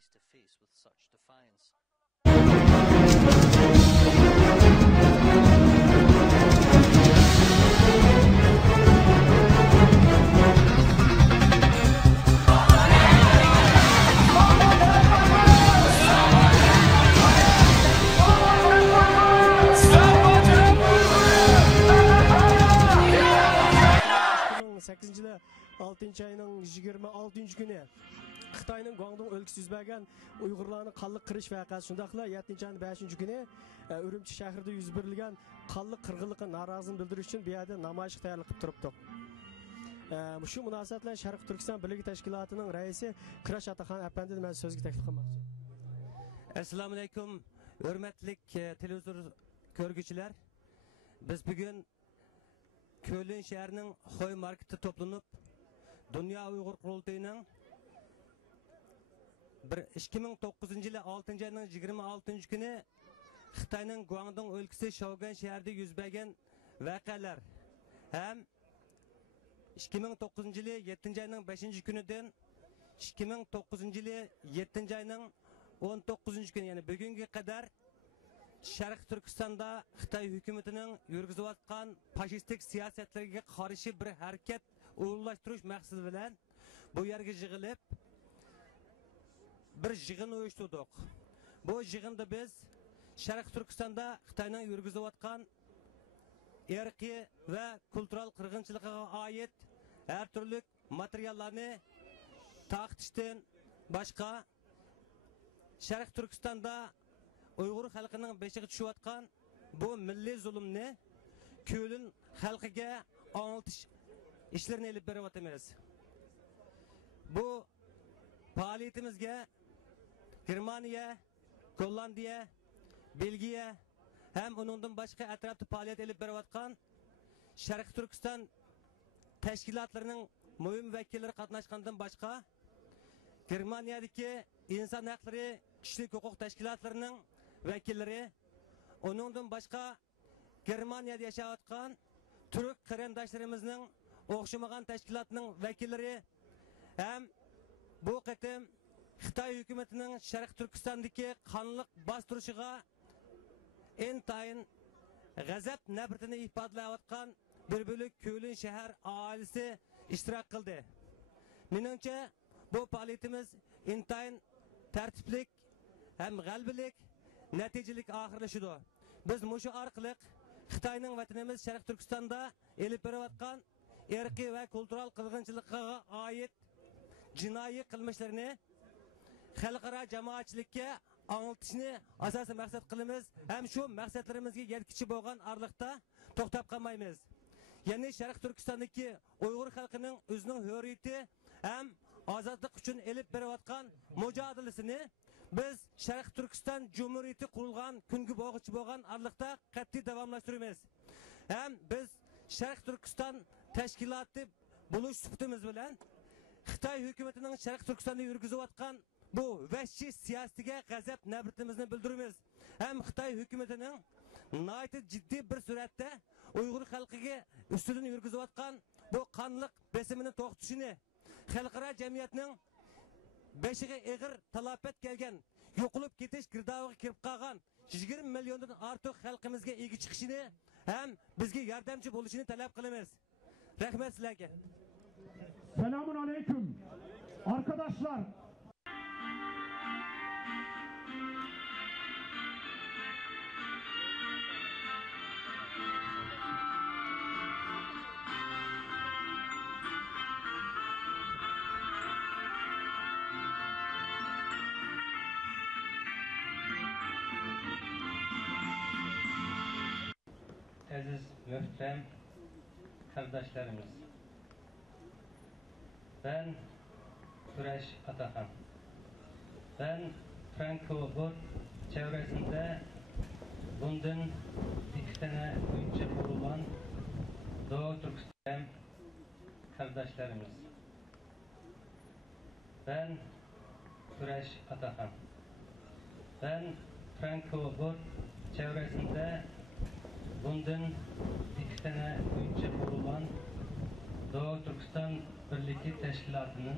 face to face with such defiance. Ayının 26. günü Xitayning Guangdong өлkəsində yüz bergan Uyg'urlarni qanlı qirish voqeasi shundaqla 7 ayning 5 günü Urumchi shahrida yuz berilgan qanlı qirg'inlikqa norozilik bildirish uchun bu yerda namoyish tayyorlab turibdi. Shu munosabat bilan Sharq Turkiston birligi tashkilotining raisi Kurash Ataxon apandini men so'zga taklif qilmoqchi. Assalomu alaykum, hurmatli televizor ko'rguvchilar. Biz bugun Ko'lin shahrining Xoy marketida to'planib Dünya Uyghur Qurultayı'nın 2009 yılı 6. ayının 26. günü Xitayning Guangdong ülkesi Şogan şehirde yüz bergan vakalar hem 2009 yılı 7. ayının 5. günüden 2009 yılı 7. ayının 19. günü yani bugünkü kadar Şarkı Türkistan'da Xitay hükümetinin yürgüzüp atkan faşistik siyasetlerine karşı bir hareket uğurlaştırış məqsədi bilan bu yerge yığılıb bir yığın uyuşturduk. Bu yığında biz Şarkı Türkistan'da Xitayning yürgüzüp atkan erki ve kültürel kırgınçılığa ait her türlü materyallarını taktişten başka Şarkı Türkistan'da Uyghur halkının beşiği düşüp atkan bu milli zulümni Ko'lin halkıga anlatış işlerini elip berip bu faaliyetimizge Germaniya, Hollandiya, Belgiya hem onundan başka etrafta faaliyet elip berip atkan Şarkı Türkistan teşkilatlarının mühim vekilleri katnaşkandan başka Germaniyadaki insan hakları kişilik hukuk teşkilatlarının vekilleri onundan başka Germaniyada yaşayatkan Türk karendaşlarımızın okşamagan teşkilatının vekilleri hem bu kıtım Xitay hükümetinin Şarkı Türkistan'daki kanlılık bastırışıga intayin gazap nefretini ifadlayatkan bir bölük Ko'lin şehir ailesi iştirak kıldı. Menimce bu faaliyetimiz intayin tertiplik hem galbilik neticelik ahırlaşıdı. Biz muşu arkalık Xitayning vatanimiz Şarkı Türkistan'da elip beripatkan erki ve kültürel kırgınçılığa ait cinayi kılmışlarını xalqaro jamoatchilikka anlatışını asası maksat kılımız hem şu maksatlarımızga yetkichi bo'lgan arlıqta to'xtab qolmaymiz. Yani Şarkı Türkistan'daki Uyghur halkının özünün hürriyeti hem azadlık için elip beripatkan mücadelesini biz Şarkı Türkistan Cumhuriyeti kurulgan künkü bo'lgan arlıqta qat'iy davomlashtiramiz. Hem biz Şarkı Türkistan teşkilatı buluş süptümüz bilen Xitay hükümetinin Şarkı Türkistan'da yürgüzüp atkan bu vəhşi siyasetiga gazap nefretimizni bildirimiz. Hem Xitay hükümetinin nayeti ciddi bir surette Uyghur halkıga üstüden yürgüzüp atkan bu kanlık besimini to'xtatishini xalqaro jamiyatning beşiği eğir talafet gelgen yo'qolib ketish girdabıga kirib qolgan 20 milyondan ortiq xalqimizga ega chiqishini hem bizga yordamchi bo'lishini talab qilamiz. Rahmet sizlarga. Selamun aleyküm. Arkadaşlar. Aziz muhterem kardeşlerimiz, ben Kurash Ataxon. Ben Frankfurt çevresinde bundan 2 tane önce kurulan Doğu Türkistan kardeşlerimiz. Ben Kurash Ataxon. Ben Frankfurt çevresinde bundan 2 tane önce kurulan Doğu Türkistan Birliği Teşkilatı'nın